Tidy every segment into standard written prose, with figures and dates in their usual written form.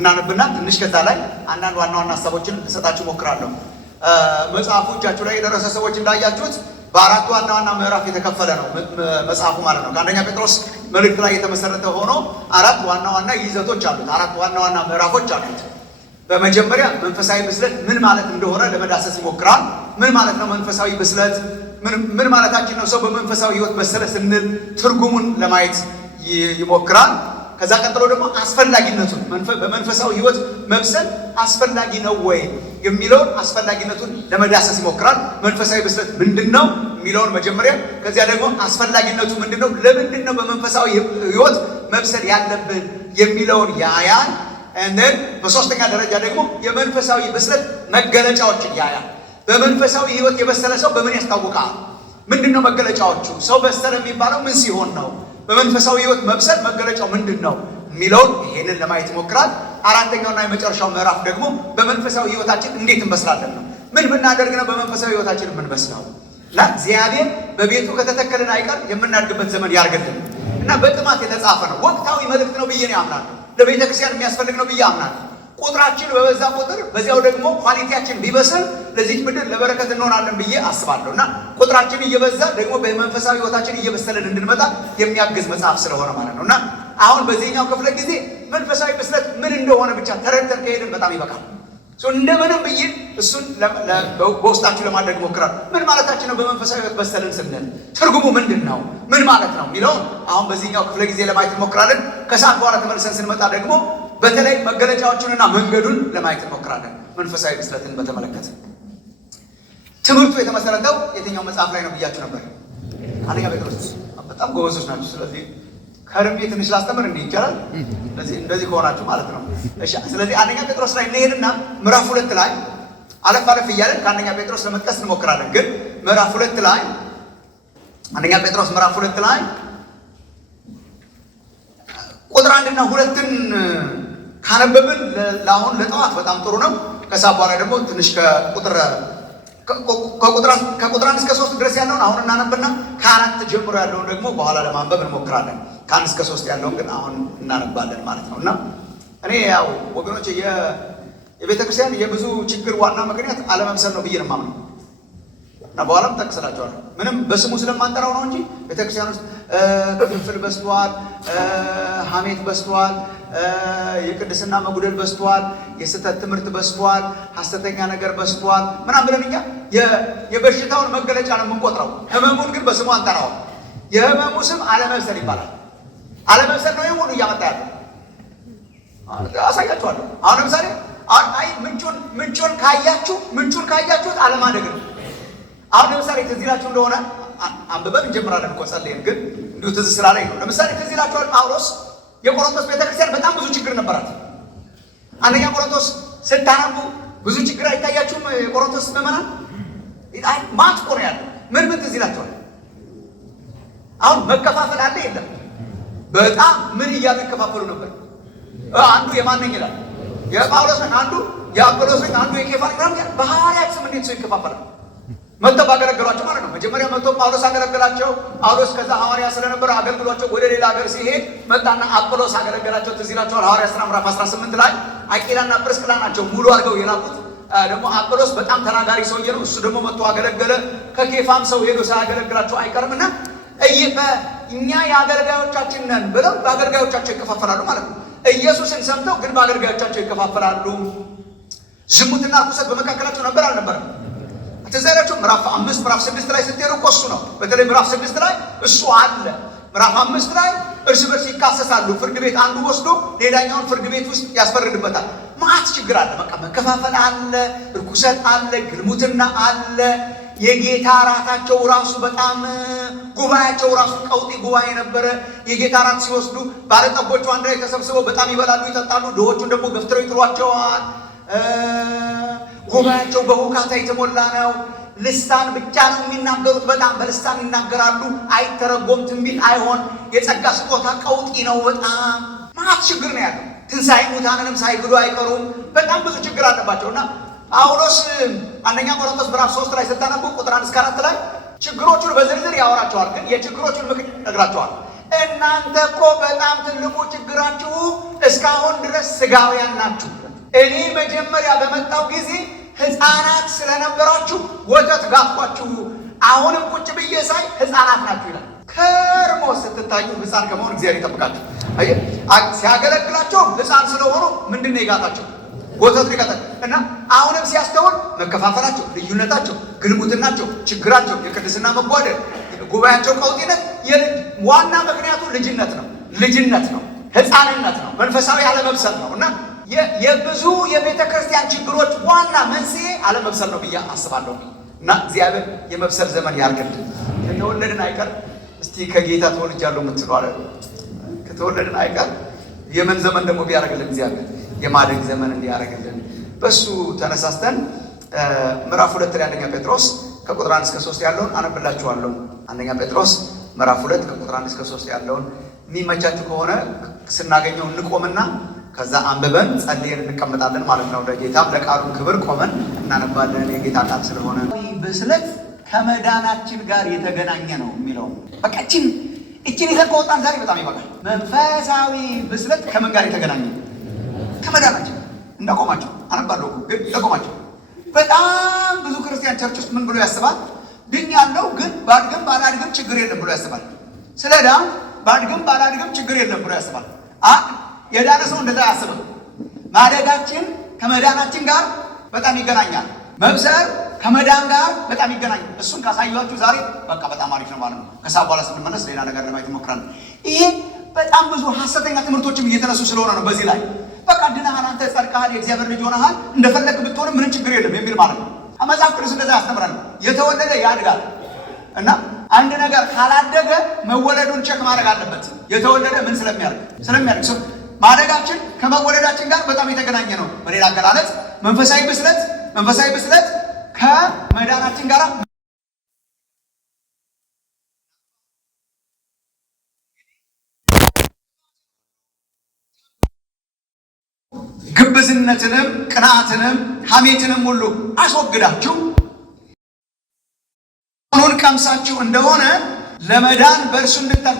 እናነብና ትንሽ ከዛ ላይ አንዳንድ ዋና ዋና ሀሳቦችን ልሰጣችሁ ሞክራለሁ። መጽሐፉ እጃችሁ ላይ የደረሰ ሰዎች እንዳያችሁት በአራት ዋና ዋና ምዕራፍ የተከፈለ ነው መጽሐፉ ማለት ነው። ከአንደኛ ጴጥሮስ መልእክት ላይ የተመሰረተ ሆኖ አራት ዋና ዋና ይዘቶች አሉት፣ አራት ዋና ዋና ምዕራፎች አሉት። በመጀመሪያ መንፈሳዊ ብስለት ምን ማለት እንደሆነ ለመዳሰስ ይሞክራል። ምን ማለት ነው መንፈሳዊ ብስለት? ምን ማለታችን ነው? ሰው በመንፈሳዊ ሕይወት በሰለ ስንል ትርጉሙን ለማየት ይሞክራል። ከዛ ቀጥሎ ደግሞ አስፈላጊነቱን በመንፈሳዊ ሕይወት መብሰል አስፈላጊ ነው ወይ የሚለውን አስፈላጊነቱን ለመዳሰስ ይሞክራል። መንፈሳዊ ብስለት ምንድነው የሚለውን መጀመሪያ፣ ከዚያ ደግሞ አስፈላጊነቱ ምንድነው፣ ለምንድን ነው በመንፈሳዊ ሕይወት መብሰል ያለብን የሚለውን ያያል። እንደን በሶስተኛ ደረጃ ደግሞ የመንፈሳዊ ብስለት መገለጫዎችን ያያል። በመንፈሳዊ ሕይወት የበሰለ ሰው በምን ያስታውቃል? ምንድነው መገለጫዎቹ? ሰው በሰለ የሚባለው ምን ሲሆን ነው? በመንፈሳዊ ሕይወት መብሰል መገለጫው ምንድን ነው የሚለውን ይሄንን ለማየት ይሞክራል። አራተኛውና የመጨረሻው ምዕራፍ ደግሞ በመንፈሳዊ ሕይወታችን እንዴት እንበስላለን ነው። ምን ብናደርግ ነው በመንፈሳዊ ሕይወታችን የምንበስለው? እና እግዚአብሔር በቤቱ ከተተከልን አይቀር የምናድግበት ዘመን ያርግልን እና በጥማት የተጻፈ ነው። ወቅታዊ መልእክት ነው ብዬ ነው ያምናለሁ። ለቤተ ክርስቲያን የሚያስፈልግ ነው ብዬ አምናለሁ። ቁጥራችን በበዛ ቁጥር በዚያው ደግሞ ኳሊቲያችን ቢበስል ለዚህ ምድር ለበረከት እንሆናለን ብዬ አስባለሁ እና ቁጥራችን እየበዛ ደግሞ በመንፈሳዊ ሕይወታችን እየበሰለን እንድንመጣ የሚያግዝ መጽሐፍ ስለሆነ ማለት ነው እና አሁን በዚህኛው ክፍለ ጊዜ መንፈሳዊ ብስለት ምን እንደሆነ ብቻ ተረድተን ከሄድን በጣም ይበቃል። እንደምንም ብዬ እሱን በውስጣችሁ ለማድረግ ሞክራል። ምን ማለታችን ነው በመንፈሳዊ ሕይወት በሰልን ስንል? ትርጉሙ ምንድን ነው? ምን ማለት ነው የሚለውን አሁን በዚህኛው ክፍለ ጊዜ ለማየት እንሞክራለን። ከሰዓት በኋላ ተመልሰን ስንመጣ ደግሞ በተለይ መገለጫዎቹንና መንገዱን ለማየት እንሞክራለን። መንፈሳዊ ብስለትን በተመለከተ ትምህርቱ የተመሰረተው የትኛው መጽሐፍ ላይ ነው ብያችሁ ነበር? አንደኛ ጴጥሮስ። በጣም ጎበዞች ናቸው። ስለዚህ ከርሜ ትንሽ ላስተምር እንዲህ ይቻላል። እንደዚህ ከሆናችሁ ማለት ነው። እሺ፣ ስለዚህ አንደኛ ጴጥሮስ ላይ እንሄድና ምዕራፍ 2 ላይ አለፍ አለፍ እያለን ከአንደኛ ጴጥሮስ ለመጥቀስ እንሞክራለን። ግን ምዕራፍ 2 ላይ አንደኛ ጴጥሮስ ምዕራፍ 2 ላይ ቁጥር 1 እና 2ን ካነበብን ለአሁን ለጠዋት በጣም ጥሩ ነው። ከዛ በኋላ ደግሞ ትንሽ ከቁጥር 1 እስከ 3 ድረስ ያለውን አሁን እናነብና ከ4 ጀምሮ ያለውን ደግሞ በኋላ ለማንበብ እንሞክራለን። ከ1 እስከ 3 ያለውን ግን አሁን እናነባለን ማለት ነው። እና እኔ ያው ወገኖች የቤተ ክርስቲያን የብዙ ችግር ዋና ምክንያት አለመምሰል ነው ብዬ ነው የማምነው እና በኋላም ጠቅስላቸዋለሁ። ምንም በስሙ ስለማንጠራው ነው እንጂ ቤተ ክርስቲያን ውስጥ ክፍፍል በዝቷል፣ ሐሜት በዝቷል፣ የቅድስና መጉደል በዝቷል፣ የስህተት ትምህርት በዝቷል፣ ሐሰተኛ ነገር በዝቷል ምናምን ብለን እኛ የበሽታውን መገለጫ ነው የምንቆጥረው። ህመሙን ግን በስሙ አንጠራው። የህመሙ ስም አለመብሰል ይባላል። አለመብሰል ነው ሁሉ እያመጣ ያለው። አሳያችኋለሁ። አሁን ለምሳሌ አይ ምንጩን ካያችሁት አለማደግ ነው። አሁን ለምሳሌ ትዝ ይላችሁ እንደሆነ አንብበን እንጀምራለን እኮ ጸልየን፣ ግን እንዲሁ ትዝ ስላለኝ ነው። ለምሳሌ ትዝ ይላችኋል ጳውሎስ የቆሮንቶስ ቤተክርስቲያን በጣም ብዙ ችግር ነበራት። አንደኛ ቆሮንቶስ ስታነቡ ብዙ ችግር አይታያችሁም? የቆሮንቶስ ምዕመናን ማት እኮ ነው ያለው። ምን ትዝ ይላችኋል? አሁን መከፋፈል አለ የለም? በጣም ምን እያሉ ይከፋፈሉ ነበር። አንዱ የማንኝ ይላል፣ የጳውሎስ ነኝ፣ አንዱ የአጵሎስ ነኝ፣ አንዱ የኬፋ ነኝ። በሐዋርያት ስም እንዴት ሰው ይከፋፈላል? መጥተው ባገለገሏቸው ማለት ነው። መጀመሪያ መጥተው ጳውሎስ አገለገላቸው። ጳውሎስ ከዛ ሐዋርያ ስለነበረ አገልግሏቸው ወደ ሌላ ሀገር ሲሄድ መጣና አጵሎስ አገለገላቸው። ትዝ ይላችኋል ሐዋርያት ሥራ ምዕራፍ 18 ላይ አቂላና ጵርስቅላ ናቸው ሙሉ አድርገው የላኩት። ደግሞ አጵሎስ በጣም ተናጋሪ ሰውዬ ነው። እሱ ደግሞ መጥቶ አገለገለ። ከኬፋም ሰው ሄዶ ሳያገለግላቸው አይቀርምና እኛ የአገልጋዮቻችን ነን ብለው በአገልጋዮቻቸው ይከፋፈላሉ ማለት ነው። ኢየሱስን ሰምተው ግን በአገልጋዮቻቸው ይከፋፈላሉ። ዝሙትና ርኩሰት በመካከላቸው ነበር አልነበረም? ተዘራችሁ ምዕራፍ 5 ምዕራፍ 6 ላይ ስትሄዱ እኮ እሱ ነው። በተለይ ምዕራፍ 6 ላይ እሱ አለ። ምዕራፍ 5 ላይ እርስ በርስ ይካሰሳሉ። ፍርድ ቤት አንዱ ወስዶ ሌላኛውን ፍርድ ቤት ውስጥ ያስፈርድበታል። ማት ችግር አለ። በቃ መከፋፈል አለ፣ ርኩሰት አለ፣ ግልሙትና አለ። የጌታ ራታቸው ራሱ በጣም ጉባኤያቸው ራሱ ቀውጢ ጉባኤ ነበረ። የጌታ ራት ሲወስዱ ባለጠጎቹ አንድ ላይ ተሰብስበው በጣም ይበላሉ፣ ይጠጣሉ። ድሆቹን ደግሞ ገፍትረው ይጥሏቸዋል። ጉባኤያቸው በሁካታ የተሞላ ነው። ልሳን ብቻ ነው የሚናገሩት። በጣም በልሳን ይናገራሉ። አይተረጎም፣ ትንቢት አይሆን። የጸጋ ስጦታ ቀውጢ ነው። በጣም ማት ችግር ነው ያለው። ትንሣኤ ሙታንንም ሳይግዱ አይቀሩም። በጣም ብዙ ችግር አለባቸውና ጳውሎስ አንደኛ ቆሮንቶስ ምዕራፍ 3 ላይ ስታነቡ ቁጥር 1 እስከ 4 ላይ ችግሮቹን በዝርዝር ያወራቸዋል። ግን የችግሮቹን ምክንያት ይነግራቸዋል። እናንተ እኮ በጣም ትልቁ ችግራችሁ እስካሁን ድረስ ስጋውያን ናችሁ። እኔ መጀመሪያ በመጣው ጊዜ ሕፃናት ስለነበራችሁ ወተት ጋትኳችሁ፣ አሁንም ቁጭ ብዬ ሳይ ሕፃናት ናችሁ ይላል። ከርሞ ስትታዩ ሕፃን ከመሆን እግዚአብሔር ይጠብቃችሁ። ሲያገለግላቸው ሕፃን ስለሆኑ ምንድን ነው የጋታቸው? ወተት ነው የጋታቸው። እና አሁንም ሲያስተውል መከፋፈላቸው፣ ልዩነታቸው፣ ግልሙትናቸው፣ ችግራቸው፣ የቅድስና መጓደል፣ ጉባኤያቸው ቀውጢነት ዋና ምክንያቱ ልጅነት ነው። ልጅነት ነው፣ ሕፃንነት ነው፣ መንፈሳዊ አለመብሰል ነው። እና የብዙ የቤተ ክርስቲያን ችግሮች ዋና መንስኤ አለመብሰል ነው ብዬ አስባለሁ። እና እግዚአብሔር የመብሰል ዘመን ያርግልን። ከተወለድን አይቀር እስቲ ከጌታ ተወልጃለሁ የምትሉ አለ። ከተወለድን አይቀር የምን ዘመን ደግሞ ቢያደርግልን እግዚአብሔር የማደግ ዘመን እንዲያደርግልን በሱ ተነሳስተን ምዕራፍ 2 ላይ አንደኛ ጴጥሮስ ከቁጥር 1 እስከ 3 ያለውን አነብላችኋለሁ። አንደኛ ጴጥሮስ ምዕራፍ 2 ከቁጥር 1 እስከ 3 ያለውን የሚመቻችሁ ከሆነ ስናገኘው እንቆምና ከዛ አንብበን ጸልየን እንቀመጣለን ማለት ነው። ለጌታም ለቃሉም ክብር ቆመን እናነባለን። የጌታ ቃል ስለሆነ ብስለት ከመዳናችን ጋር የተገናኘ ነው የሚለው በቃ እችን ይዘን ከወጣን ዛሬ በጣም ይበቃል። መንፈሳዊ ብስለት ከምን ጋር የተገናኘ? ከመዳናችን። እንደቆማቸው አነባለሁ ግን እንደቆማቸው በጣም ብዙ ክርስቲያን ቸርች ውስጥ ምን ብሎ ያስባል? ድኛለሁ ግን ባድግም ባላድግም ችግር የለም ብሎ ያስባል። ስለ ዳን ባድግም ባላድግም ችግር የለም ብሎ ያስባል። የዳነ ሰው እንደዛ አያስብም። ማደጋችን ከመዳናችን ጋር በጣም ይገናኛል። መብሰር ከመዳን ጋር በጣም ይገናኛል። እሱን ካሳያችሁ ዛሬ በቃ በጣም አሪፍ ነው ማለት ነው። ከሰዓት በኋላ ስንመለስ ሌላ ነገር ለማየት እንሞክራለን። ይሄ በጣም ብዙ ሐሰተኛ ትምህርቶችም እየተነሱ ስለሆነ ነው። በዚህ ላይ በቃ ድነሃል፣ አንተ ጸድቀሃል፣ የእግዚአብሔር ልጅ ሆነሃል፣ እንደፈለግ ብትሆንም ምንም ችግር የለም የሚል ማለት ነው። መጽሐፍ ቅዱስ እንደዛ ያስተምራል። የተወለደ ያድጋል እና አንድ ነገር ካላደገ መወለዱን ቼክ ማድረግ አለበት። የተወለደ ምን ስለሚያደርግ ማደጋችን ከመወለዳችን ጋር በጣም የተገናኘ ነው። በሌላ አገላለጽ መንፈሳዊ ብስለት ከመዳናችን ጋር ግብዝነትንም ቅንዓትንም ሐሜትንም ሁሉ አስወግዳችሁ ሆኖን ቀምሳችሁ እንደሆነ ለመዳን በእርሱ እንድታል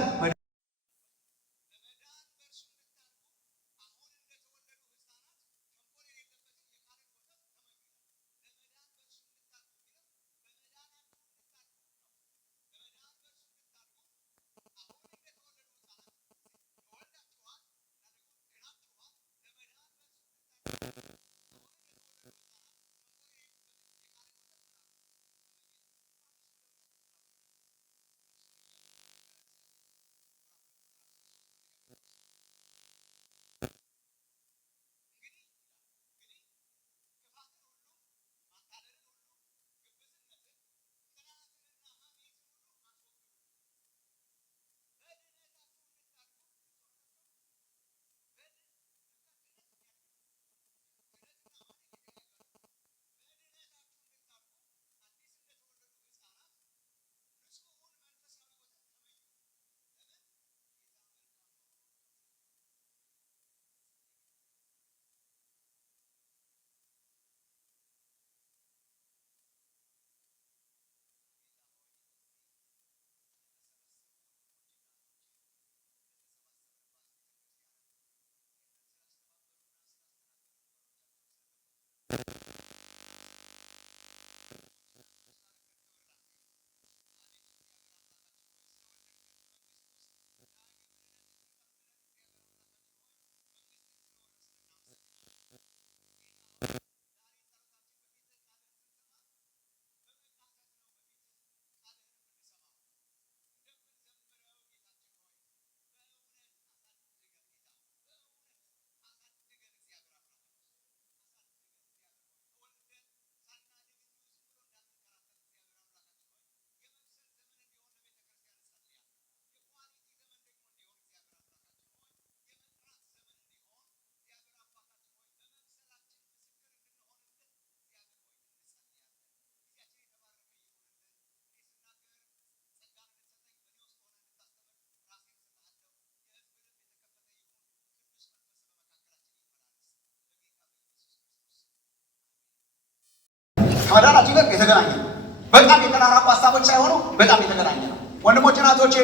ከመዳናችን ጋር የተገናኘ ነው። በጣም የተራራቁ ሀሳቦች ሳይሆኑ በጣም የተገናኘ ነው። ወንድሞች እናቶቼ፣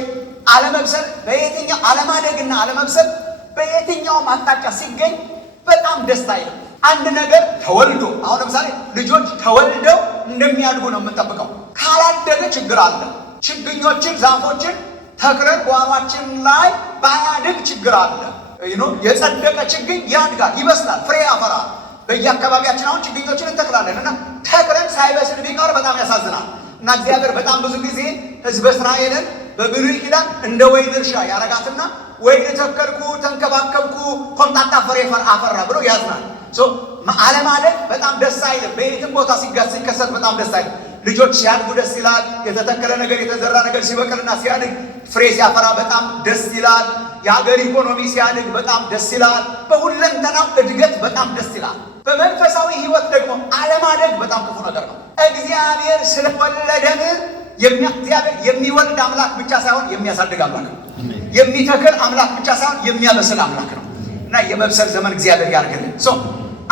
አለመብሰል በየትኛው አለማደግና አለመብሰል በየትኛውም አቅጣጫ ሲገኝ በጣም ደስታ አይልም። አንድ ነገር ተወልዶ አሁን ለምሳሌ ልጆች ተወልደው እንደሚያድጉ ነው የምንጠብቀው። ካላደገ ችግር አለ። ችግኞችን ዛፎችን ተክለን ጓሯችን ላይ ባያድግ ችግር አለ። የጸደቀ ችግኝ ያድጋል፣ ይበስላል፣ ፍሬ ያፈራል። በየአካባቢያችን አሁን ችግኞችን እንተክላለን እና ተክለን ሳይበስል ቢቀር በጣም ያሳዝናል። እና እግዚአብሔር በጣም ብዙ ጊዜ ሕዝበ እስራኤልን በብሉይ ኪዳን እንደ ወይን እርሻ ያረጋትና ወይን ተከልኩ፣ ተንከባከብኩ፣ ኮምጣጣ ፍሬ አፈራ ብሎ ያዝናል። አለማደግ በጣም ደስ አይልም። በየትም ቦታ ሲከሰት በጣም ደስ አይልም። ልጆች ሲያድጉ ደስ ይላል። የተተከለ ነገር የተዘራ ነገር ሲበቅልና ሲያድግ ፍሬ ሲያፈራ በጣም ደስ ይላል። የሀገር ኢኮኖሚ ሲያድግ በጣም ደስ ይላል። በሁለንተናው እድገት በጣም ደስ ይላል። በመንፈሳዊ ሕይወት ደግሞ አለማደግ በጣም ክፉ ነገር ነው። እግዚአብሔር ስለወለደን እግዚአብሔር የሚወልድ አምላክ ብቻ ሳይሆን የሚያሳድግ አምላክ ነው። የሚተክል አምላክ ብቻ ሳይሆን የሚያበስል አምላክ ነው እና የመብሰል ዘመን እግዚአብሔር ያድርግልን።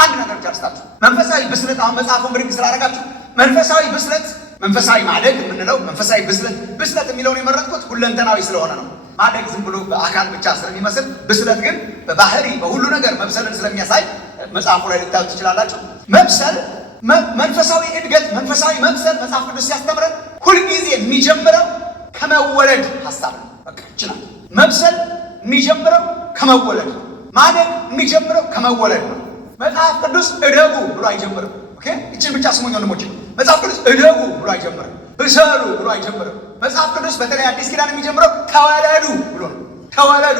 አንድ ነገር ጨርስታችሁ መንፈሳዊ ብስለት አሁን መጽሐፉን ብድግ ስላደረጋችሁ መንፈሳዊ ብስለት መንፈሳዊ ማደግ የምንለው መንፈሳዊ ብስለት የሚለውን የመረጥኩት ሁለንተናዊ ስለሆነ ነው። ማደግ ዝም ብሎ በአካል ብቻ ስለሚመስል ብስለት ግን በባህሪ በሁሉ ነገር መብሰልን ስለሚያሳይ መጽሐፉ ላይ ልታዩት ትችላላችሁ። መብሰል መንፈሳዊ እድገት መንፈሳዊ መብሰል መጽሐፍ ቅዱስ ሲያስተምረን ሁልጊዜ የሚጀምረው ከመወለድ ሀሳብ ነው። በቃ ይችላል። መብሰል የሚጀምረው ከመወለድ ነው። ማደግ የሚጀምረው ከመወለድ ነው። መጽሐፍ ቅዱስ እደጉ ብሎ አይጀምርም። ይችን ብቻ ስሙኝ ወንድሞች፣ መጽሐፍ ቅዱስ እደጉ ብሎ አይጀምርም። ብሰሉ ብሎ አይጀምርም። መጽሐፍ ቅዱስ በተለይ አዲስ ኪዳን የሚጀምረው ተወለዱ ብሎ ነው። ተወለዱ።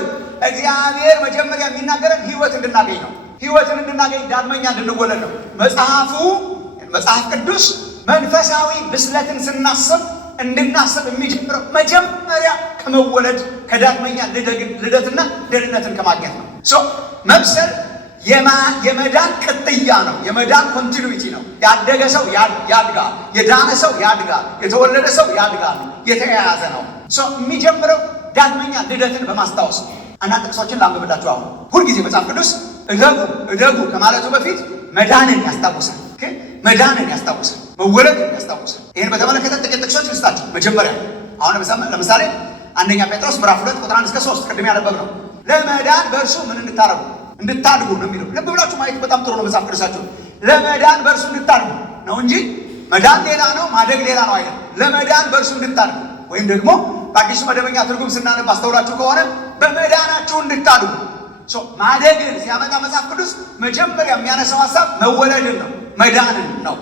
እግዚአብሔር መጀመሪያ የሚናገረን ሕይወት እንድናገኝ ነው። ሕይወትን እንድናገኝ ዳግመኛ እንድንወለድ ነው። መጽሐፍ ቅዱስ መንፈሳዊ ብስለትን ስናስብ እንድናስብ የሚጀምረው መጀመሪያ ከመወለድ ከዳግመኛ ልደትና ደህንነትን ከማግኘት ነው። መብሰል የመዳን ቅጥያ ነው። የመዳን ኮንቲኒዊቲ ነው። ያደገ ሰው ያድጋል፣ የዳነ ሰው ያድጋል፣ የተወለደ ሰው ያድጋል። የተያያዘ ነው። የሚጀምረው ዳግመኛ ልደትን በማስታወስ አንዳንድ ጥቅሶችን ላንብብላችሁ። አሁን ሁልጊዜ መጽሐፍ ቅዱስ እደጉ ከማለቱ በፊት መዳንን ያስታውሳል። መዳንን ያስታውሳል፣ መወለድን ያስታውሳል። ይህን በተመለከተ ጥቂት ጥቅሶች ልስጣችሁ። መጀመሪያ አሁን ለምሳሌ አንደኛ ጴጥሮስ ምዕራፍ 2 ቁጥር 1 እስከ 3 ቅድም ያነበብነው ለመዳን በእርሱ ምን እንድታድጉ ነው የሚለው። ልብ ብላችሁ ማየት በጣም ጥሩ ነው። መጽሐፍ ቅዱሳችሁ ለመዳን በእርሱ እንድታድጉ ነው እንጂ መዳን ሌላ ነው፣ ማደግ ሌላ ነው አይደለም። ለመዳን በእርሱ እንድታድጉ ወይም ደግሞ በአዲሱ መደበኛ ትርጉም ስናነብ አስተውላችሁ ከሆነ በመዳናችሁ እንድታድጉ። ማደግን ሲያመጣ መጽሐፍ ቅዱስ መጀመሪያ የሚያነሳው ሀሳብ መወለድን ነው፣ መዳንን ነው።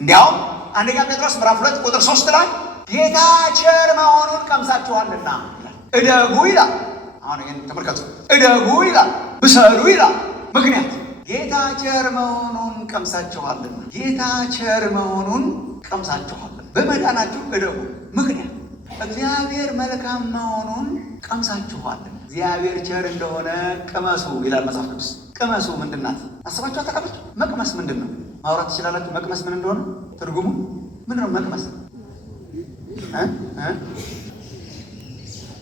እንዲያውም አንደኛ ጴጥሮስ ምዕራፍ 2 ቁጥር 3 ላይ ጌታ ቸር መሆኑን ቀምሳችኋልና እደጉ ይላል። አሁን ይህን ተመልከቱ። እደጉ ይላል፣ ብሰሉ ይላል። ምክንያት ጌታ ቸር መሆኑን ቀምሳችኋልና። ጌታ ቸር መሆኑን ቀምሳችኋልና በመዳናችሁ እደጉ። ምክንያት እግዚአብሔር መልካም መሆኑን ቀምሳችኋልና። እግዚአብሔር ቸር እንደሆነ ቅመሱ ይላል መጽሐፍ ቅዱስ። ቅመሱ ምንድን ናት? አስባችሁ አታውቃላችሁ? መቅመስ ምንድን ነው? ማውራት ትችላላችሁ? መቅመስ ምን እንደሆነ ትርጉሙ ምንድን ነው? መቅመስ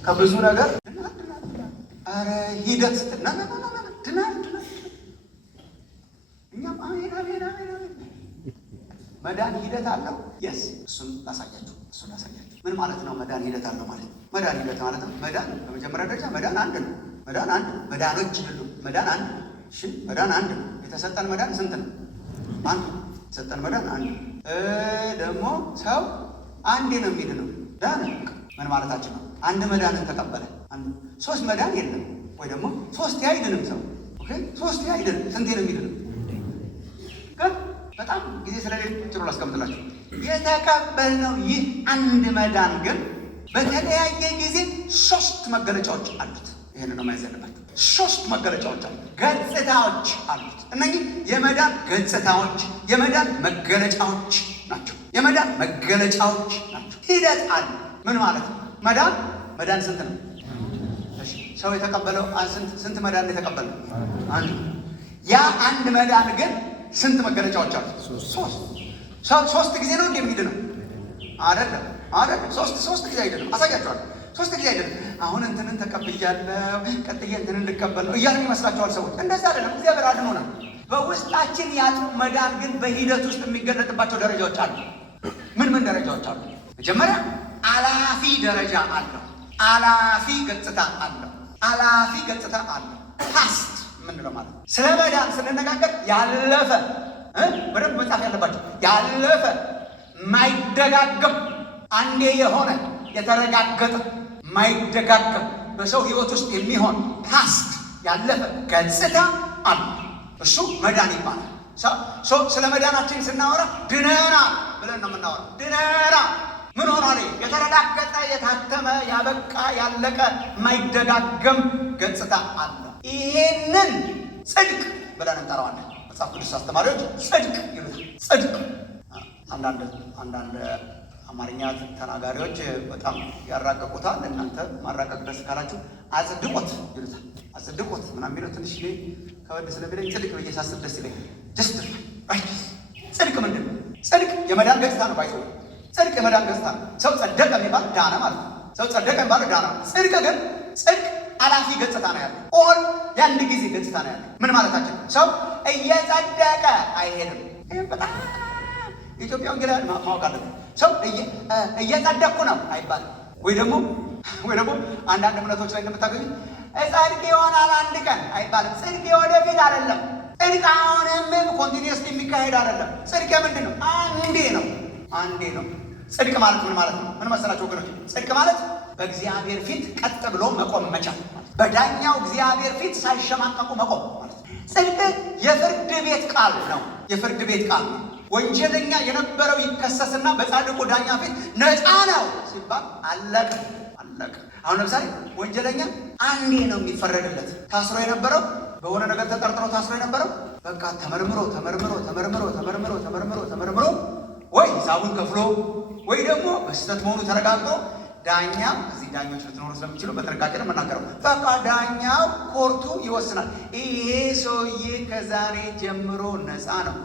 ከብዙ ነገር ሂደት ድናል። እኛም መዳን ሂደት አለው። የስ እሱን ላሳያችሁ። ምን ማለት ነው መዳን ሂደት አለው ማለት? መዳን ሂደት ማለት ነው መዳን በመጀመሪያ ደረጃ መዳን አንድ ነው። መዳን አንድ ነው። መዳኖች ሁሉ መዳን አንድ ነው። እሺ መዳን አንድ ነው። የተሰጠን መዳን ስንት ነው? አንድ ነው። የተሰጠን መዳን አንድ ነው። ደግሞ ሰው አንድ ነው የሚድነው። ዳን ምን ማለታችን ነው? አንድ መዳንን ተቀበለ። ሶስት መዳን የለም ወይ ደግሞ ሶስት አይድንም ሰው። ኦኬ ሶስት አይድንም። ስንቴ ነው የሚድነው? ግን በጣም ጊዜ ስለሌለ ጥሩ ላስቀምጥላችሁ። የተቀበልነው ይህ አንድ መዳን ግን በተለያየ ጊዜ ሶስት መገለጫዎች አሉት። ይሄን ነው ማየት ያለባችሁ። ሶስት መገለጫዎች አሉት፣ ገጽታዎች አሉት። እነዚህ የመዳን ገጽታዎች፣ የመዳን መገለጫዎች ናቸው። የመዳን መገለጫዎች ናቸው። ሂደት አለ። ምን ማለት ነው? መዳን ስንት ነው? ሰው የተቀበለው ስንት መዳን ነው የተቀበለው? አንድ። ያ አንድ መዳን ግን ስንት መገለጫዎች አሉት? ሶስት ጊዜ ነው እንደሚድነው አይደለም። ሶስት ጊዜ አይደለም። አሳያችኋለሁ። ሶስት ጊዜ አይደለም። አሁን እንትንን ተቀብያለሁ ቀጥዬ እንትንን ልቀበል እያልን ይመስላችኋል ሰዎች። እንደዛ አይደለም። እግዚአብሔር አድኖናል። በውስጣችን ያለው መዳን ግን በሂደት ውስጥ የሚገለጥባቸው ደረጃዎች አሉ። ምን ደረጃዎች አሉ? መጀመሪያ አላፊ ደረጃ አለው። አላፊ ገጽታ አለው። አላፊ ገጽታ አለው። ፓስት ምንድነው ማለት ነው? ስለ መዳን ስንነጋገር ያለፈ በደንብ መጻፍ ያለባቸው ያለፈ ማይደጋገም አንዴ የሆነ የተረጋገጠ ማይደጋገም በሰው ህይወት ውስጥ የሚሆን ፓስት ያለፈ ገጽታ አለ። እሱ መዳን ይባላል። ስለ መዳናችን ስናወራ ድነና ብለን ነው የምናወራ። ድነና ምን ሆኗል? የተረጋገጠ የታተመ ያበቃ ያለቀ የማይደጋገም ገጽታ አለ። ይሄንን ጽድቅ ብለን እንጠራዋለን። መጽሐፍ ቅዱስ አስተማሪዎች ጽድቅ ይሉታል። ጽድቅ አንዳንድ አማርኛ ተናጋሪዎች በጣም ያራቀቁታል። እናንተ ማራቀቅ ደስ ካላችሁ አጽድቆት ይሉታል። አጽድቆት ምናምን የሚለው ትንሽ ከወድ ስለሚለኝ ጽድቅ ብዬ ሳስብ ደስ ይለኛል። ጽድቅ ምንድን ነው? ጽድቅ የመዳን ገጽታ ነው። ባይዘው ጽድቅ የመዳን ገጽታ ነው። ሰው ጸደቀ የሚባል ዳነ ማለት ነው። ሰው ጸደቀ የሚባል ዳነ። ጽድቅ ግን ጽድቅ አላፊ ገጽታ ነው ያለው። ኦል የአንድ ጊዜ ገጽታ ነው ያለው። ምን ማለታችን? ሰው እየጸደቀ አይሄድም። ይሄ በጣም ኢትዮጵያ ወንጌላውያን ማወቅ አለብን። ሰው እየጸደቅኩ ነው አይባልም። ወይ ደግሞ አንዳንድ እምነቶች ላይ እንደምታገኙት ጻድቅ ይሆናል አንድ ቀን አይባልም። ጽድቅ ወደፊት አይደለም። ጽድቅ አሁንም ኮንቲኒየስሊ የሚካሄድ አይደለም። ጽድቅ ምንድን ነው? አንዴ ነው። ጽድቅ ማለት ምን ማለት ነው? ምን መሰላችሁ ወገኖች? ጽድቅ ማለት በእግዚአብሔር ፊት ቀጥ ብሎ መቆም መቻል፣ በዳኛው እግዚአብሔር ፊት ሳይሸማቀቁ መቆም ማለት ነው። ጽድቅ የፍርድ ቤት ቃል ነው። የፍርድ ቤት ቃል ነው። ወንጀለኛ የነበረው ይከሰስና በጻድቁ ዳኛ ፊት ነፃ ነው ሲባል አለቀ። አሁን ለምሳሌ ወንጀለኛ አንዴ ነው የሚፈረድለት። ታስሮ የነበረው በሆነ ነገር ተጠርጥሮ ታስሮ የነበረው በቃ ተመርምሮ ወይ ሂሳቡን ከፍሎ ወይ ደግሞ በስህተት መሆኑ ተረጋግጦ ዳኛ እዚህ ዳኞች ልትኖሩ ስለሚችሉ በጥንቃቄ ነው የምናገረው። በቃ ዳኛው ኮርቱ ይወስናል። ይሄ ሰውዬ ከዛሬ ጀምሮ ነፃ ነው።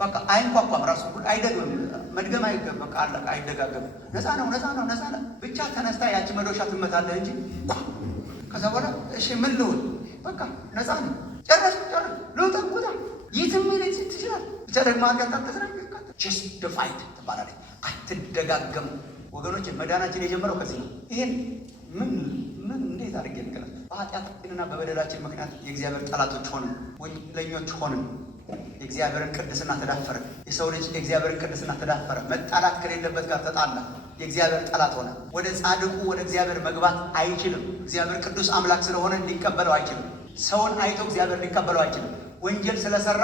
በቃ አይንኳኳም። ራሱ አይደግምም። መድገም በቃ አለቀ። አይደጋገምም። ነፃ ነው ብቻ ተነስታ ያቺ መዶሻ ትመታለህ እንጂ ከዛ በኋላ እሺ ምን ልሁን? በቃ ነፃ ነው። ጨረስ ልውጣ የትም ሄደህ ትችላል። ብቻ ደግሞ ጀስቲፋይድ ትባላለች። አትደጋገም ወገኖች። መዳናችን የጀመረው ከዚህ ነው። ይሄን ምን እንዴት አድርጌ ልገለጽ? በኃጢአታችንና በበደላችን ምክንያት የእግዚአብሔር ጠላቶች ሆንን፣ ወንጀለኞች ሆንን። የእግዚአብሔርን ቅድስና ተዳፈረ። የሰው ልጅ የእግዚአብሔርን ቅድስና ተዳፈረ። መጣላት ከሌለበት ጋር ተጣላ። የእግዚአብሔር ጠላት ሆነ። ወደ ጻድቁ ወደ እግዚአብሔር መግባት አይችልም። እግዚአብሔር ቅዱስ አምላክ ስለሆነ ሊቀበለው አይችልም። ሰውን አይቶ እግዚአብሔር ሊቀበለው አይችልም። ወንጀል ስለሰራ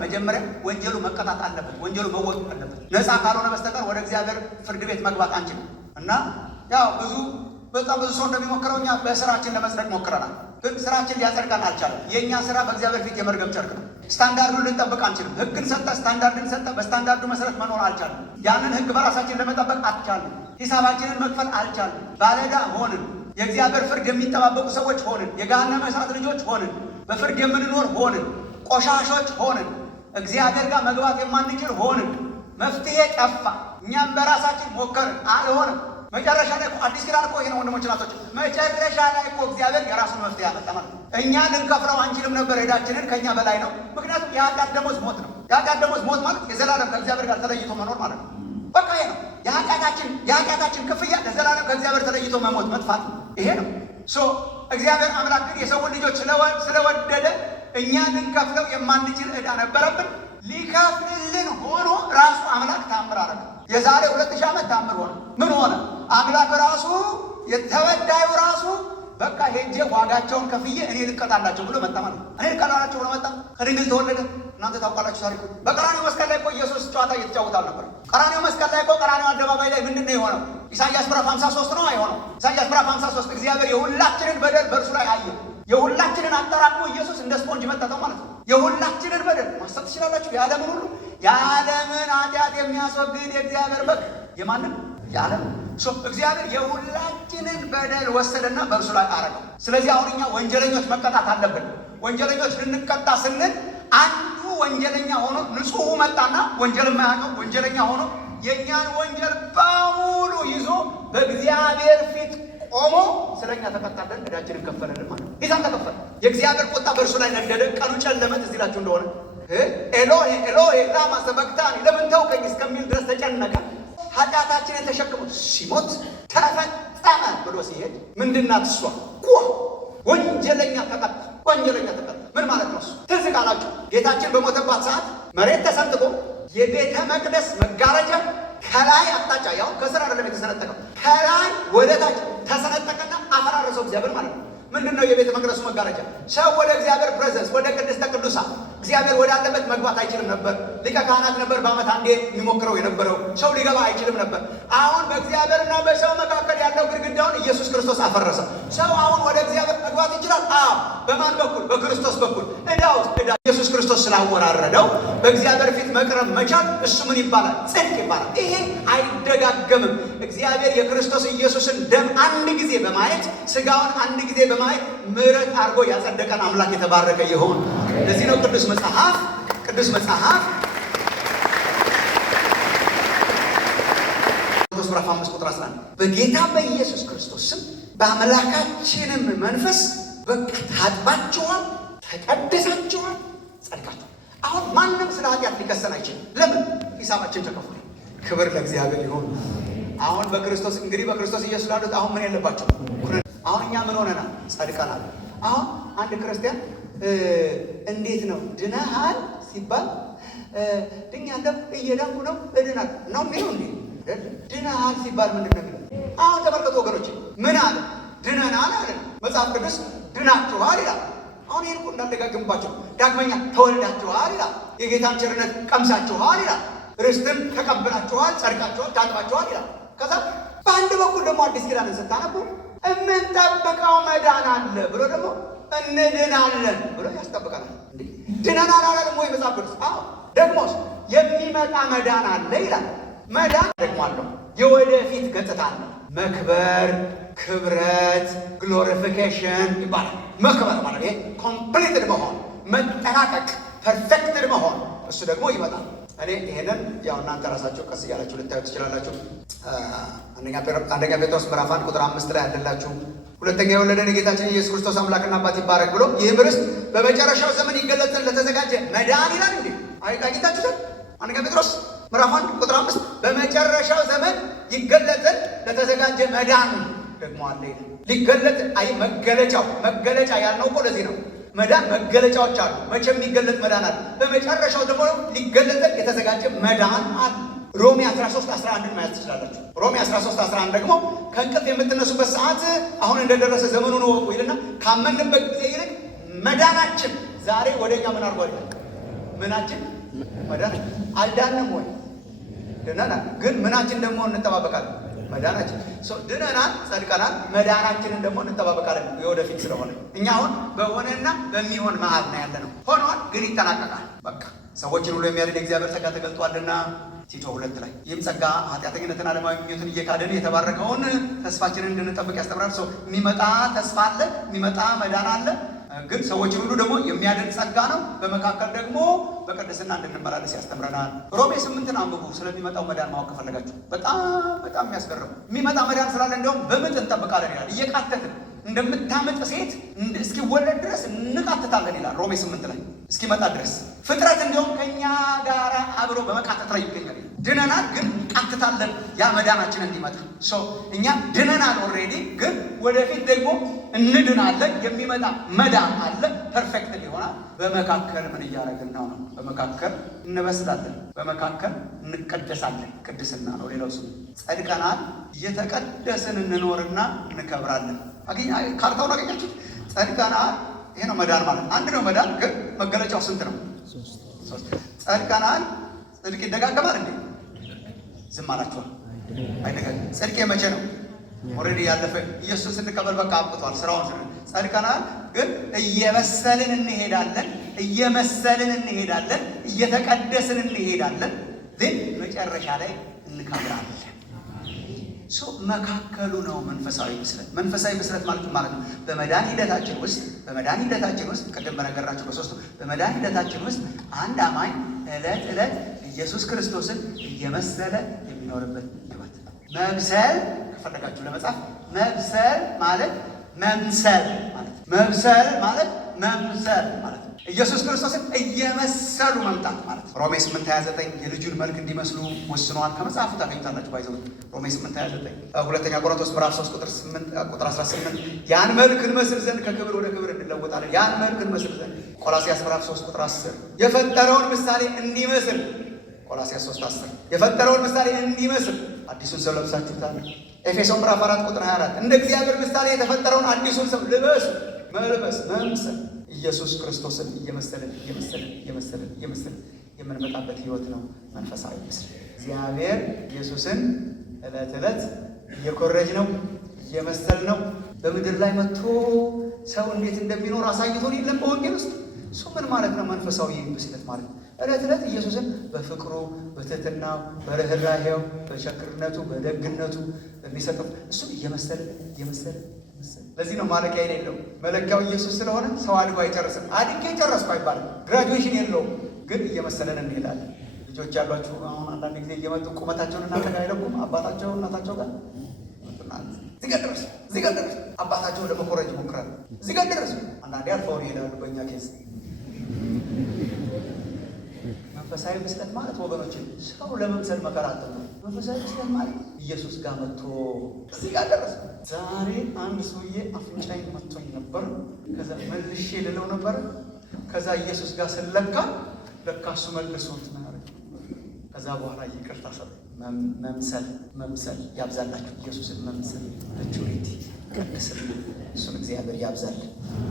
መጀመሪያ ወንጀሉ መቀጣት አለበት። ወንጀሉ መወገድ አለበት። ነፃ ካልሆነ በስተቀር ወደ እግዚአብሔር ፍርድ ቤት መግባት አንችልም። እና ያው በጣም ብዙ ሰው እንደሚሞክረው እኛ በስራችን ለመጽደቅ ሞክረናል። ግን ስራችን ሊያጸድቀን አልቻለም። የእኛ ስራ በእግዚአብሔር ፊት የመርገም ጨርቅ ነው። ስታንዳርዱን ልንጠብቅ አንችልም። ህግን ሰጠ፣ ስታንዳርድን ሰጠ። በስታንዳርዱ መሰረት መኖር አልቻለም። ያንን ህግ በራሳችን ለመጠበቅ አልቻለም። ሂሳባችንን መክፈል አልቻለም። ባለዕዳ ሆንን። የእግዚአብሔር ፍርድ የሚጠባበቁ ሰዎች ሆንን። የገሃነመ እሳት ልጆች ሆንን። በፍርድ የምንኖር ሆንን። ቆሻሾች ሆንን። እግዚአብሔር ጋር መግባት የማንችል ሆንን። መፍትሄ ጠፋ። እኛም በራሳችን ሞከርን፣ አልሆንም። መጨረሻ ላይ አዲስ ኪዳን እኮ ይሄ ነው ወንድሞች ናቶች። መጨረሻ ላይ እኮ እግዚአብሔር የራሱን መፍትሄ ያመጣ ማለት ነው። እኛ ልንከፍለው አንችልም ነበር ዕዳችንን፣ ከእኛ በላይ ነው። ምክንያቱም የኃጢአት ደሞዝ ሞት ነው። የኃጢአት ደሞዝ ሞት ማለት የዘላለም ከእግዚአብሔር ጋር ተለይቶ መኖር ማለት ነው። በቃ ይሄ ነው የኃጢአታችን ክፍያ፣ ለዘላለም ከእግዚአብሔር ተለይቶ መሞት መጥፋት ነው። ይሄ ነው። እግዚአብሔር አምላክ ግን የሰውን ልጆች ስለወደደ እኛ ልንከፍለው የማንችል ዕዳ ነበረብን። ሊከፍልልን ሆኖ ራሱ አምላክ ታምር አደረገ። የዛሬ 2000 ዓመት ታምር ሆነ። ምን ሆነ? አምላክ ራሱ የተበዳዩ ራሱ በቃ ሄጄ ዋጋቸውን ከፍዬ እኔ ልቀጣላቸው ብሎ መጣ ማለት ነው። እኔ ልቀጣላቸው ብሎ መጣ። ከድንግል ተወለደ። እናንተ ታውቃላችሁ ታሪኩ። በቀራንዮ መስቀል ላይ እኮ ኢየሱስ ጨዋታ እየተጫወተ አልነበር? ቀራንዮ መስቀል ላይ እኮ ቀራንዮ አደባባይ ላይ ምንድን ነው የሆነው? ኢሳይያስ ምዕራፍ 53 ነው አይሆነው? ኢሳይያስ ምዕራፍ 53 እግዚአብሔር የሁላችንን በደል በእርሱ ላይ አየ። የሁላችንን አጠራቅሞ ኢየሱስ እንደ ስፖንጅ መጠጠው ማለት ነው። የሁላችንን በደል ማሰብ ትችላላችሁ። የዓለምን ሁሉ የዓለምን ኃጢአት የሚያስወግድ የእግዚአብሔር በግ የማንም የዓለም እግዚአብሔር የሁላችንን በደል ወሰደና በእርሱ ላይ አረገው። ስለዚህ አሁን እኛ ወንጀለኞች መቀጣት አለብን። ወንጀለኞች ልንቀጣ ስንል አንዱ ወንጀለኛ ሆኖ ንጹሑ መጣና ወንጀል የማያውቀው ወንጀለኛ ሆኖ የእኛን ወንጀል በሙሉ ይዞ በእግዚአብሔር ፊት ቆሞ ስለኛ ተቀጣለን፣ ዕዳችንን ከፈለልን ማለት ነው። ሂሳብ ተከፈለ። የእግዚአብሔር ቁጣ በእርሱ ላይ ነደደ። ቀኑ ጨለመ። እዚህ ላችሁ እንደሆነ ኤሎሄ ኤሎሄ ላማ ሰበቅታኒ ለምን ተውከኝ እስከሚል ድረስ ተጨነቀ። ኃጢአታችንን ተሸክሞ ሲሞት ተፈጸመ ብሎ ሲሄድ ምንድናት እሷ? ወንጀለኛ ተቀጣ። ወንጀለኛ ተቀጣ ምን ማለት ነው? ትዝ ካላችሁ ጌታችን በሞተባት ሰዓት መሬት ተሰንጥቆ የቤተ መቅደስ መጋረጃ ከላይ አቅጣጫ ያው ከስር አይደለም የተሰነጠቀው፣ ከላይ ወደ ታች ተሰነጠቀና አፈራረሰው እግዚአብሔር ማለት ነው። ምንድነው የቤተ መቅደሱ መጋረጃ? ሰው ወደ እግዚአብሔር ፕሬዘንስ ወደ ቅድስተ ቅዱሳን እግዚአብሔር ወዳለበት መግባት አይችልም ነበር። ሊቀ ካህናት ነበር በዓመት አንዴ የሚሞክረው የነበረው። ሰው ሊገባ አይችልም ነበር። አሁን በእግዚአብሔርና በሰው መካከል ያለው ግድግዳውን ኢየሱስ ክርስቶስ አፈረሰ። ሰው አሁን ወደ እግዚአብሔር መግባት ይችላል። በማን በኩል? በክርስቶስ በኩል። ዕዳው ኢየሱስ ክርስቶስ ስላወራረደው በእግዚአብሔር ፊት መቅረብ መቻል እሱ ምን ይባላል? ጽድቅ ይባላል። ይሄ አይደጋገምም። እግዚአብሔር የክርስቶስ ኢየሱስን ደም አንድ ጊዜ በማየት ስጋውን አንድ ጊዜ በማየት ምሕረት አድርጎ ያጸደቀን አምላክ የተባረከ ይሁን። ለዚህ ነው ቅዱስ መጽሐፍ ምዕራፍ 5 ቁጥር 11 በጌታ በኢየሱስ ክርስቶስ ስም በአምላካችንም መንፈስ በቃ ታጥባችኋል፣ ተቀደሳችኋል፣ ጸድቃችኋል። አሁን ማንም ስለ ኃጢአት ሊከሰን አይችልም። ለምን? ሂሳባችን ተከፍሏል። ክብር ለእግዚአብሔር ይሁን። አሁን በክርስቶስ እንግዲህ በክርስቶስ ኢየሱስ ላሉት አሁን ምን የለባቸው? አሁን እኛ ምን ሆነናል? ጸድቀናል። አሁን አንድ ክርስቲያን እንዴት ነው ድነሃል ሲባል ድኛለሁ እየዳንኩ ነው እድናል ነው የሚለው እንዴ? ድነሃል ሲባል ምንድን ነው የሚለው? አሁን ተመልከቱ ወገኖች፣ ምን አለ? ድነናል አለ መጽሐፍ ቅዱስ። ድናችኋል ይላል። አሁን ይህን እኮ እንዳልደጋግምባቸው፣ ዳግመኛ ተወልዳችኋል ይላል። የጌታን ቸርነት ቀምሳችኋል ይላል። ርስትም ተቀብላችኋል፣ ጸድቃችኋል፣ ታጥባችኋል ይላል። ከዛ በአንድ በኩል ደግሞ አዲስ ኪዳንን ስታነቡ የምንጠብቀው መዳን አለ ብሎ ደግሞ እንድናለን ብሎ ያስጠብቀናል። ድነናል አላለም ወይ መጽሐፍ ቅዱስ? ደግሞስ የሚመጣ መዳን አለ ይላል። መዳን ደግሞ አለው የወደፊት ገጽታ አለ። መክበር፣ ክብረት፣ ግሎሪፊኬሽን ይባላል። መክበር ማለት ይሄ ኮምፕሊትድ መሆን፣ መጠናቀቅ፣ ፐርፌክትድ መሆን፣ እሱ ደግሞ ይመጣል። እኔ ይሄንን ያው እናንተ ራሳችሁ ቀስ እያላችሁ ልታዩ ትችላላችሁ። አንደኛ ጴጥሮስ ምዕራፍ 1 ቁጥር 5 ላይ ያደላችሁ ሁለተኛ የወለደን የጌታችን ኢየሱስ ክርስቶስ አምላክና አባት ይባረክ ብሎ ይህም ርስት በመጨረሻው ዘመን ይገለጽ ለተዘጋጀ መዳን ይላል። እንዴ አይታችሁታል? አንደኛ ጴጥሮስ ምዕራፍ 1 ቁጥር 5 በመጨረሻው ዘመን ይገለጽ ለተዘጋጀ መዳን ደግሞ አለ ይላል። ሊገለጥ መገለጫ ያልነው እኮ ለዚህ ነው። መዳን መገለጫዎች አሉ። መቼ የሚገለጥ መዳን አለ? በመጨረሻው ደግሞ ሊገለጥ የተዘጋጀ መዳን አለ። ሮሜ 13:11 ማየት ትችላላችሁ። ሮሜ 13:11 ደግሞ ከእንቅልፍ የምትነሱበት ሰዓት አሁን እንደደረሰ ዘመኑን ወቁ ይልና ካመንበት ጊዜ ይልቅ መዳናችን ዛሬ ወደኛ ምን አድርጓል? ምናችን መዳን አልዳንም ወይ? ድነናል። ግን ምናችን ደግሞ እንጠባበቃለን? መዳናችን። ድነናል፣ ጸድቀናል። መዳናችንን ደግሞ እንጠባበቃለን የወደፊት ስለሆነ። እኛ አሁን በሆነና በሚሆን መሀል ነው ያለ ነው። ሆኗል፣ ግን ይጠናቀቃል። በቃ ሰዎችን ሁሉ የሚያድን የእግዚአብሔር ጸጋ ተገልጧልና ቲቶ 2 ላይ ይህም ጸጋ ኃጢአተኝነትን ዓለማዊ ምኞትን እየካደን የተባረከውን ተስፋችንን እንድንጠብቅ ያስተምራል። የሚመጣ ተስፋ አለ፣ የሚመጣ መዳን አለ። ግን ሰዎችን ሁሉ ደግሞ የሚያድን ጸጋ ነው። በመካከል ደግሞ በቅድስና እንድንመላለስ ያስተምረናል። ሮሜ 8ን አንብቡ ስለሚመጣው መዳን ማወቅ ከፈለጋችሁ። በጣም የሚያስገርም የሚመጣ መዳን ስላለ እንዲያውም በምጥ እንጠብቃለን ይላል። እየቃተትን እንደምታምጥ ሴት እስኪወለድ ድረስ እንቃትታለን ይላል ሮሜ 8 ላይ እስኪመጣ ድረስ። ፍጥረት እንዲሁም ከእኛ ጋር አብሮ በመቃተት ላይ ይገኛል። ድነናል፣ ግን እንቃትታለን ያ መዳናችን እንዲመጣ። እኛ ድነናል ኦልሬዲ፣ ግን ወደፊት ደግሞ እንድናለን። የሚመጣ መዳን አለ፣ ፐርፌክት ይሆናል። በመካከል ምን እያደረግን ነው? በመካከል እንበስላለን፣ በመካከል እንቀደሳለን። ቅድስና ነው ሌላው ስሙ። ጸድቀናል፣ እየተቀደስን እንኖርና እንከብራለን። ካርታውን አገኛችሁት? ጸድቀናል። ይሄ ነው መዳን ማለት። አንድ ነው መዳን፣ ግን መገለጫው ስንት ነው? ጸድቀናል። ጽድቅ ይደጋገማል እንዴ? ዝም አላችኋል? አይደጋገም። ጽድቅ መቼ ነው? ኦልሬዲ ያለፈ ኢየሱስ ስንቀበል በቃ አብቅቷል ስራውን። ጸድቀናል፣ ግን እየመሰልን እንሄዳለን፣ እየተቀደስን እንሄዳለን። ግን መጨረሻ ላይ እንከብራለን። መካከሉ ነው መንፈሳዊ ብስለት። መንፈሳዊ ብስለት ማለት ነው በመዳን ሂደታችን ውስጥ ቅድም በነገራችሁ በሶስቱ በመዳን ሂደታችን ውስጥ አንድ አማኝ ዕለት ዕለት ኢየሱስ ክርስቶስን እየመሰለ የሚኖርበት ህይወት። መብሰል ከፈለጋችሁ ለመጻፍ መብሰል ማለት መምሰል ማለት ነው። ኢየሱስ ክርስቶስን እየመሰሉ መምጣት ማለት ነው። ሮሜ 8:29 የልጁን መልክ እንዲመስሉ ወስነዋል። ከመጽሐፉ ታገኙታላችሁ። ባይዘው ሮሜ 8:29 ሁለተኛ ቆሮንቶስ ምዕራፍ 3 ቁጥር 18 ያን መልክ እንመስል ዘንድ ከክብር ወደ ክብር እንለወጣለን። ያን መልክ እንመስል ዘንድ ቆላስይስ ምዕራፍ 3 ቁጥር 10 የፈጠረውን ምሳሌ እንዲመስል ቆላስይስ 3:10 የፈጠረውን ምሳሌ እንዲመስል አዲሱን ሰው ለብሳችሁታል። ኤፌሶን ምዕራፍ 4 ቁጥር 24 እንደ እግዚአብሔር ምሳሌ የተፈጠረውን አዲሱን ሰው ልበሱ። መልበስ መምሰል ኢየሱስ ክርስቶስን እየመሰልን የምንመጣበት ህይወት ነው መንፈሳዊ ምስል። እግዚአብሔር ኢየሱስን ዕለት ዕለት እየኮረጅ ነው እየመሰል ነው። በምድር ላይ መጥቶ ሰው እንዴት እንደሚኖር አሳይቶን የለም በወንጌል ውስጥ። እሱ ምን ማለት ነው? መንፈሳዊ ብስለት ማለት ነው። ዕለት ዕለት ኢየሱስን በፍቅሩ፣ በትህትናው፣ በርህራሄው፣ በቸርነቱ፣ በደግነቱ የሚሰጠው እሱን እየመሰልን ለዚህ ነው ማለቂያ የሌለው። መለኪያው ኢየሱስ ስለሆነ ሰው አድጎ አይጨርስም። አድጌ ጨረስኩ አይባልም። ግራጁዌሽን የለውም። ግን እየመሰለን እንሄዳለን። ልጆች ያሏችሁ አሁን አንዳንድ ጊዜ እየመጡ ቁመታቸውን እናንተ ጋር አይለቁም። አባታቸው እናታቸው ጋር እዚህ ጋር ድረስ አባታቸውን ለመኮረጅ ይሞክራሉ። እዚህ ጋር ድረስ አንዳንዴ አልፈውን ይሄዳሉ። በእኛ ኬዝ መንፈሳዊ ብስለት ማለት ወገኖች ሰው ለመምሰል መከራ አጥተው። መንፈሳዊ ብስለት ማለት ኢየሱስ ጋር መጥቶ እዚህ ጋር ደረሰ። ዛሬ አንድ ሰውዬ አፍንጫዬን መጥቶኝ ነበር፣ ከዛ መልሼ ልለው ነበር። ከዛ ኢየሱስ ጋር ስለካ ለካ እሱ መልሶት ነው። ከዛ በኋላ ይቅርታ ሰጠ። መምሰል ያብዛላችሁ። ኢየሱስን መምሰል ለቹሪቲ ቅድስና እሱን እግዚአብሔር ያብዛል።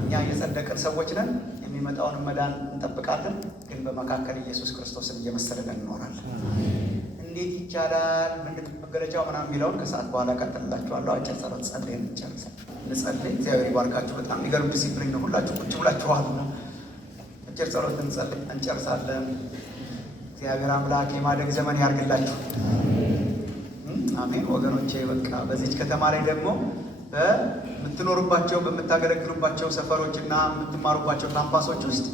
እኛ የጸደቅን ሰዎች ነን። የሚመጣውን መዳን እንጠብቃለን። ግን በመካከል ኢየሱስ ክርስቶስን እየመሰለን እንኖራለን። እንዴት ይቻላል? ምንድን መገለጫው ምናምን የሚለውን ከሰዓት በኋላ ቀጥልላችኋለሁ። አጭር ጸሎት ጸልየን እንጨርሳለን። እንጸልይ። እግዚአብሔር ይባርካችሁ። በጣም የሚገርም ዲሲፕሊን ነው። ሁላችሁ ቁጭ ብላችኋል ነው። አጭር ጸሎት እንጨርሳለን። እግዚአብሔር አምላክ የማደግ ዘመን ያርግላችሁ። አሜን ወገኖቼ። በቃ በዚች ከተማ ላይ ደግሞ በምትኖሩባቸው በምታገለግሉባቸው ሰፈሮችና የምትማሩባቸው ካምፓሶች ውስጥ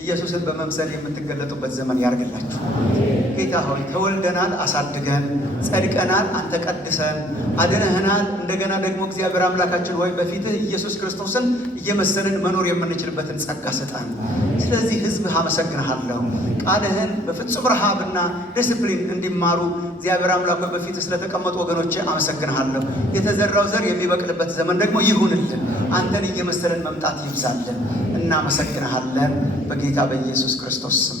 ኢየሱስን በመምሰል የምትገለጡበት ዘመን ያርግላችሁ። ጌታ ሆይ ተወልደናል፣ አሳድገን፣ ጸድቀናል፣ አንተ ቀድሰን፣ አድነህናል። እንደገና ደግሞ እግዚአብሔር አምላካችን ሆይ በፊትህ ኢየሱስ ክርስቶስን እየመሰልን መኖር የምንችልበትን ጸጋ ስጠን። ስለዚህ ሕዝብህ አመሰግንሃለሁ። ቃልህን በፍጹም ረሃብና ዲስፕሊን እንዲማሩ እግዚአብሔር አምላክ ሆይ በፊትህ ስለተቀመጡ ወገኖቼ አመሰግንሃለሁ። የተዘራው ዘር የሚበቅልበት ዘመን ደግሞ ይሁንልን። አንተን እየመሰልን መምጣት ይብዛልን። እናመሰግንሃለን በጌታ በኢየሱስ ክርስቶስ ስም።